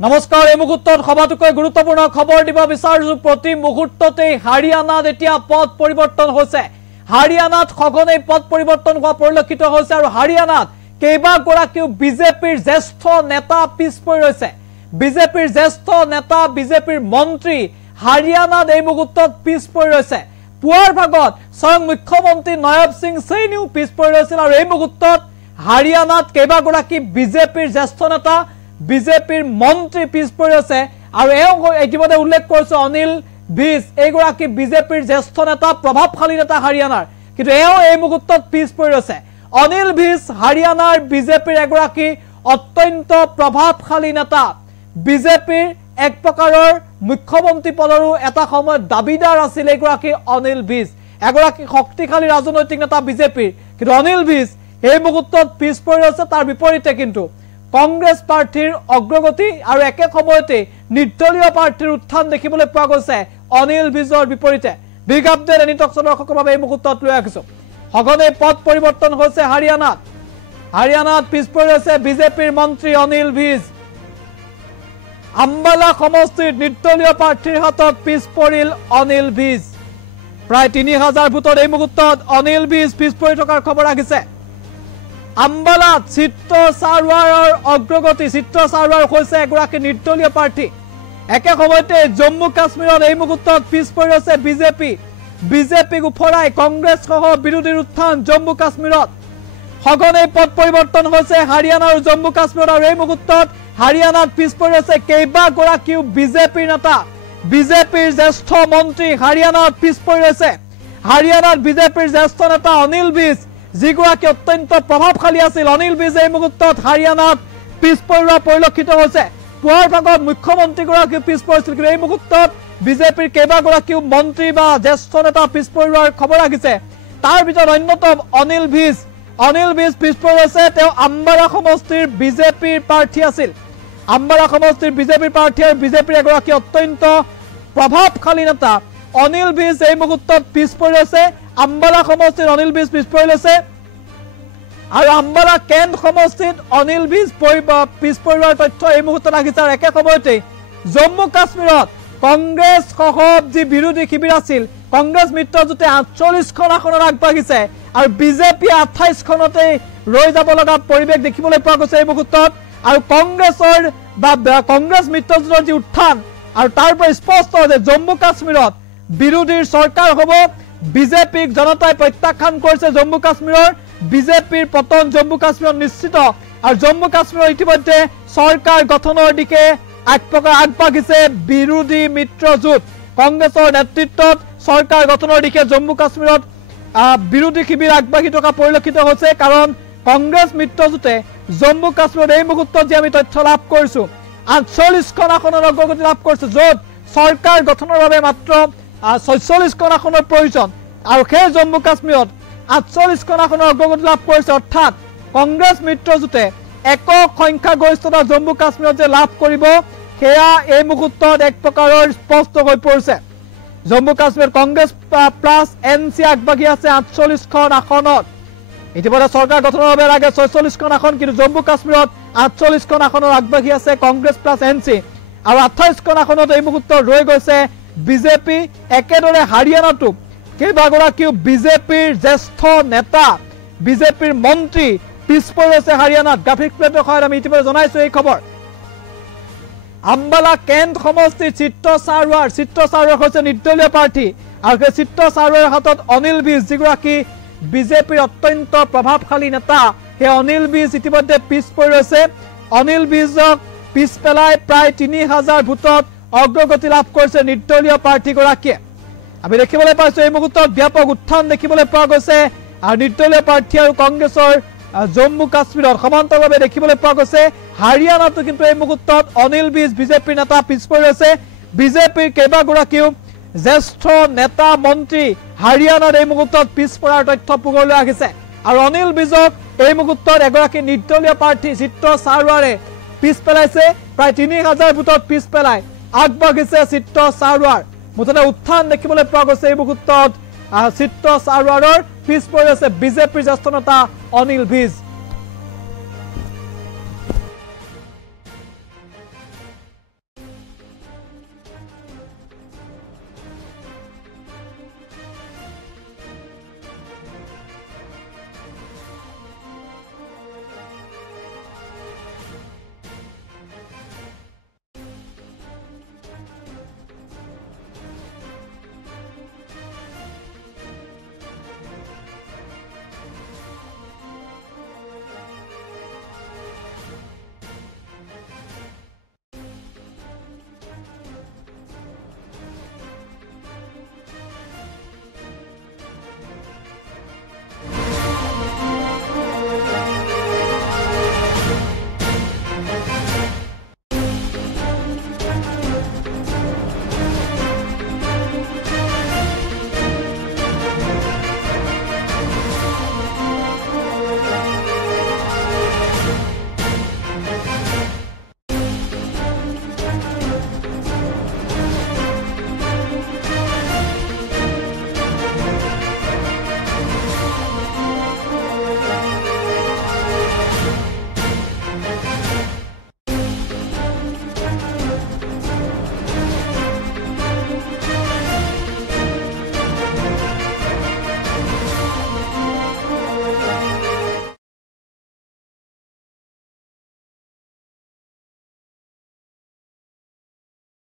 নমস্কাৰ এই মুহূৰ্তত সবাতোকৈ গুৰুত্বপূৰ্ণ খবৰ দিব বিচাৰিছো প্ৰতি মুহূৰ্ততে হাৰিয়ানাত এতিয়া পথ পৰিৱৰ্তন হৈছে হাৰিয়ানাত সঘনে পথ পৰিৱৰ্তন হোৱা পৰিলক্ষিত হৈছে আৰু হাৰিয়ানাত কেইবাগৰাকীও বিজেপিৰ জ্যেষ্ঠ নেতা পিছ পৰি ৰৈছে বিজেপিৰ জ্যেষ্ঠ নেতা বিজেপিৰ মন্ত্ৰী হাৰিয়ানাত এই মুহূৰ্তত পিছ পৰি ৰৈছে পুৱাৰ ভাগত স্বয়ং মুখ্যমন্ত্ৰী নয়ব সিং সৈনিও পিছ পৰি ৰৈছিল আৰু এই মুহূৰ্তত হাৰিয়ানাত কেইবাগৰাকী বিজেপিৰ জ্যেষ্ঠ নেতা বিজেপিৰ মন্ত্ৰী পিছ পৰি আছে আৰু ইতিমধ্যে উল্লেখ কৰিছে অনিল ভিজ এইগৰাকী বিজেপিৰ জ্যেষ্ঠ নেতা প্ৰভাৱশালী নেতা হাৰিয়ানাৰ কিন্তু এই মুহূৰ্তত পিছ পৰি আছে অনিল ভিজ হাৰিয়ানাৰ বিজেপিৰ এগৰাকী অত্যন্ত প্ৰভাৱশালী নেতা বিজেপিৰ এক প্ৰকাৰৰ মুখ্যমন্ত্ৰী পদৰো এটা সময়ত দাবীদাৰ আছিল এইগৰাকী অনিল ভিজ এগৰাকী শক্তিশালী ৰাজনৈতিক নেতা বিজেপিৰ কিন্তু অনিল ভিজ এই মুহূৰ্তত পিছ পৰি আছে তাৰ বিপৰীতে কিন্তু কংগ্ৰেছ পাৰ্টিৰ অগ্ৰগতি আৰু একে সময়তে নিৰ্দলীয় পাৰ্টিৰ উত্থান দেখিবলৈ পোৱা গৈছে অনিল ভিজৰ বিপৰীতে বিগ আপডেট এনি টকছৰ দৰ্শকৰ বাবে এই মুহূৰ্তত লৈ আহিছো সঘনে পথ পৰিৱৰ্তন হৈছে হাৰিয়ানাত পিছ পৰি আছে বিজেপিৰ মন্ত্ৰী অনিল ভিজ আম্বালা সমষ্টিৰ নিৰ্দলীয় পাৰ্টিৰ হাতত পিছ পৰিল অনিল ভিজ প্ৰায় ৩০০০ ভোটত এই মুহূৰ্তত অনিল ভিজ পিছ পৰি থকাৰ খবৰ আহিছে আম্বালাত চিত্ৰ সাৰৱাৰৰ অগ্ৰগতি চিত্ৰ সাৰৱাৰ হৈছে এগৰাকী নিৰ্দলীয় প্ৰাৰ্থী একে সময়তে জম্মু কাশ্মীৰত এই মুহূৰ্তত পিছ পৰি আছে বিজেপিক উফৰাই কংগ্ৰেছ সহ বিৰোধীৰ উত্থান জম্মু কাশ্মীৰত সঘনে পথ পৰিৱৰ্তন হৈছে হাৰিয়ানা আৰু জম্মু কাশ্মীৰত আৰু এই মুহূৰ্তত হাৰিয়ানাত পিছ পৰি আছে কেইবাগৰাকীও বিজেপিৰ নেতা বিজেপিৰ জ্যেষ্ঠ মন্ত্ৰী হাৰিয়ানাত পিছ পৰি আছে হাৰিয়ানাত বিজেপিৰ জ্যেষ্ঠ নেতা অনিল ভিজ যিগৰাকী অত্যন্ত প্ৰভাৱশালী আছিল অনিল ভিজ এই মুহূৰ্তত হাৰিয়ানাত পিছ পৰি পৰিলক্ষিত হৈছে পুৱাৰ ভাগত মুখ্যমন্ত্ৰীগৰাকী পিছ পৰিছিল কিন্তু এই মুহূৰ্তত বিজেপিৰ কেইবাগৰাকীও মন্ত্ৰী বা জ্যেষ্ঠ নেতা পিছ পৰিৰ খবৰ আহিছে তাৰ ভিতৰত অন্যতম অনিল ভিজ পিছ পৰি আছে তেওঁ আম্বালা সমষ্টিৰ বিজেপিৰ প্ৰাৰ্থী আছিল আম্বালা সমষ্টিৰ বিজেপিৰ প্ৰাৰ্থী আৰু বিজেপিৰ এগৰাকী অত্যন্ত প্ৰভাৱশালী নেতা অনিল ভিজ এই মুহূৰ্তত পিছ পৰি আছে আম্বালা সমষ্টিত অনিল ভিজ পিছ পৰি আছে আৰু আম্বালা কেন্দ্ৰ সমষ্টিত অনিল ভিজ পিছ পৰিৰ তথ্য এই মুহূৰ্তত আহিছে আৰু একে সময়তে জম্মু কাশ্মীৰত কংগ্ৰেছ সহ যি বিৰোধী শিবিৰ আছিল কংগ্ৰেছ মিত্ৰজোঁটে ৪৮খন আসনত আগবাঢ়িছে আৰু বিজেপি ২৮খনতে ৰৈ যাব লগা পৰিৱেশ দেখিবলৈ পোৱা গৈছে এই মুহূৰ্তত আৰু কংগ্ৰেছৰ বা কংগ্ৰেছ মিত্ৰজোঁটৰ যি উত্থান আৰু তাৰ পৰা স্পষ্ট যে জম্মু কাশ্মীৰত বিৰোধীৰ চৰকাৰ হ'ব বিজেপিক জনতাই প্ৰত্যাখ্যান কৰিছে জম্মু কাশ্মীৰৰ বিজেপিৰ পতন জম্মু কাশ্মীৰত নিশ্চিত আৰু জম্মু কাশ্মীৰৰ ইতিমধ্যে চৰকাৰ গঠনৰ দিকে আগবাঢ়িছে বিৰোধী মিত্ৰজোঁট কংগ্ৰেছৰ নেতৃত্বত চৰকাৰ গঠনৰ দিকে জম্মু কাশ্মীৰত বিৰোধী শিবিৰ আগবাঢ়ি থকা পৰিলক্ষিত হৈছে কাৰণ কংগ্ৰেছ মিত্ৰজোঁটে জম্মু কাশ্মীৰত এই মুহূৰ্তত যে আমি তথ্য লাভ কৰিছো ৪৮খন আসনৰ অগ্ৰগতি লাভ কৰিছে য'ত চৰকাৰ গঠনৰ বাবে মাত্ৰ ৪৬খন আসনৰ প্ৰয়োজন আৰু সেই জম্মু কাশ্মীৰত ৪৮খন আসনৰ অগ্ৰগতি লাভ কৰিছে অৰ্থাৎ কংগ্ৰেছ মিত্ৰজোঁটে একক সংখ্যাগৰিষ্ঠতা জম্মু কাশ্মীৰত যে লাভ কৰিব সেয়া এই মুহূৰ্তত এক প্ৰকাৰৰ স্পষ্ট হৈ পৰিছে জম্মু কাশ্মীৰ কংগ্ৰেছ প্লাছ এনচি আগবাঢ়ি আছে ৪৮খন আসনত ইতিমধ্যে চৰকাৰ গঠনৰ বাবে লাগে ৪৬খন আসন কিন্তু জম্মু কাশ্মীৰত ৪৮খন আসনৰ আগবাঢ়ি আছে কংগ্ৰেছ প্লাছ এনচি আৰু ২৮খন আসনত এই মুহূৰ্তত ৰৈ গৈছে বিজেপি একেদৰে হাৰিয়ানাতো কেইবাগৰাকীও বিজেপিৰ জ্যেষ্ঠ নেতা বিজেপিৰ মন্ত্ৰী পিছ পৰি আছে হাৰিয়ানাত গ্ৰাফিক প্লেটৰ সহায়ত আমি ইতিমধ্যে জনাইছো এই খবৰ আম্বালা কেন্দ্ৰ সমষ্টিৰ চিত্ৰ সাৰৱাৰ হৈছে নিৰ্দলীয় প্ৰাৰ্থী আৰু সেই চিত্ৰ সাৰৱাৰৰ হাতত অনিল ভিজ যিগৰাকী বিজেপিৰ অত্যন্ত প্ৰভাৱশালী নেতা সেই অনিল ভিজ ইতিমধ্যে পিছ পৰি ৰৈছে অনিল ভিজক পিছ পেলাই প্ৰায় ৩০০০ ভোটত অগ্ৰগতি লাভ কৰিছে নিৰ্দলীয় প্ৰাৰ্থীগৰাকীয়ে আমি দেখিবলৈ পাইছো এই মুহূৰ্তত ব্যাপক উত্থান দেখিবলৈ পোৱা গৈছে আৰু নিৰ্দলীয় প্ৰাৰ্থী আৰু কংগ্ৰেছৰ জম্মু কাশ্মীৰত সমান্তৰালভাৱে দেখিবলৈ পোৱা গৈছে হাৰিয়ানাতো কিন্তু এই মুহূৰ্তত অনিল ভিজ বিজেপিৰ নেতা পিছ পৰি আছে বিজেপিৰ কেইবাগৰাকীও জ্যেষ্ঠ নেতা মন্ত্ৰী হাৰিয়ানাত এই মুহূৰ্তত পিছ পৰাৰ তথ্য পোহৰলৈ আহিছে আৰু অনিল ভিজক এই মুহূৰ্তত এগৰাকী নিৰ্দলীয় প্ৰাৰ্থী চিত্ৰ সাৰৱাৰে পিছ পেলাইছে প্ৰায় ৩০০০ ভোটত পিছ পেলাই আগবাঢ়িছে চিত্ৰ সাৰৱাৰ মুঠতে উত্থান দেখিবলৈ পোৱা গৈছে এই মুহূৰ্তত চিত্ৰ সাৰৱাৰৰ পিছ পৰি আছে বিজেপিৰ জ্যেষ্ঠ নেতা অনিল ভিজ